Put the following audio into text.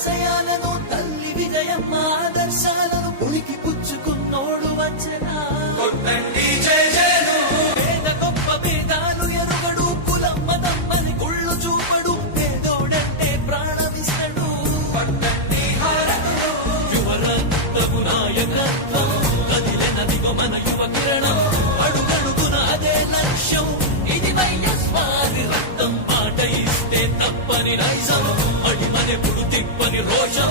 ఆశయాలను తల్లి విజయమ్మ ఆదర్శాలను పులికి పుచ్చుకున్నోడు వచ్చనా పేద గొప్ప భేదాలు ఎరుగడు కులం మతం అని గుళ్ళు చూపడు పేదోడంటే ప్రాణమిస్తడు యువరత్నము నాయకత్వం కదిలినదిగో మన యువ కిరణం అడుగడుగున అదే లక్ష్యం ఇది వైఎస్వారి రక్తం మాట ఇస్తే తప్పని నైజం అడిమనెప్పుడు తిప్పని రోషం